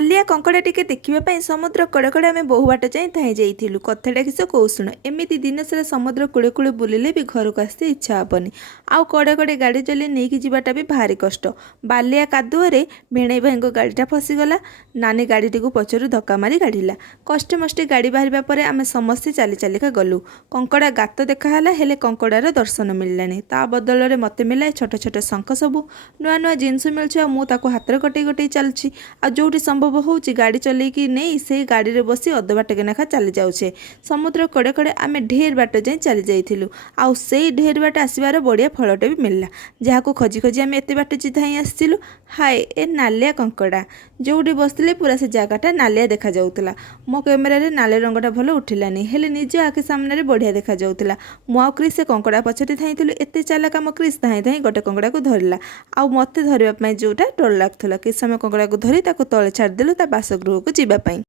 नालिया कंकड़ा टिके देखा समुद्र कड़े कड़े आम बहु बाट जाए धाई जाइलु कथाटा किस कौ शुण एमती दिन सारा समुद्र कूड़े कूड़े बुलिले भी घर को आसते इच्छा हेनी आउ कड़े कड़े गाड़ी चली नहीं जावाटा भी भारी कष्ट बालिया कादुअरे भेणई भाई गाड़ीटा फसीगला नानी गाड़ी को पचर धक्का मारी काढ़ला कष्टे मष्टे गाड़ी बाहर पर आम समस्ते चली चलिका गलु कंकड़ा गात देखाला हेले कंकड़ार दर्शन मिललानी ता बदल में मत मिला छोट छोट शंख सबू नुआ नुआ जिनस मिलूँ मुझे हाथ कटे कटे चलुची आ जो संभव हो गाड़ी चलैकी नहीं से गाड़ी रे बसी अध बाट के नाखा चली जाऊे समुद्र कड़े कड़े आम ढेर बाट जाए चली जाइलु आउ से ढेर बाट आसबार बढ़िया फलटे भी मिलला जहाँ खोजी खोजी आम एत बाट धाई आसलु हाय ए नालिया कंकड़ा जोटी बसले पूरा से जगटा नालिया देखा जाउतला मो कैमेरा नालिया रंगटा भल उठिलानी हेले निज आखि सामने बढ़िया देखा जाउतला मु आउ क्रिस से कंकड़ा पछटे धाईलु एत चालाक आम क्रिस धाई धाई गोटे कंकड़ा को धरला आउ मते धरबा जोटा डर लागुला कि समय कंकड़ा को धरी तले छाड़देलु ता बासगृह को जीवाई।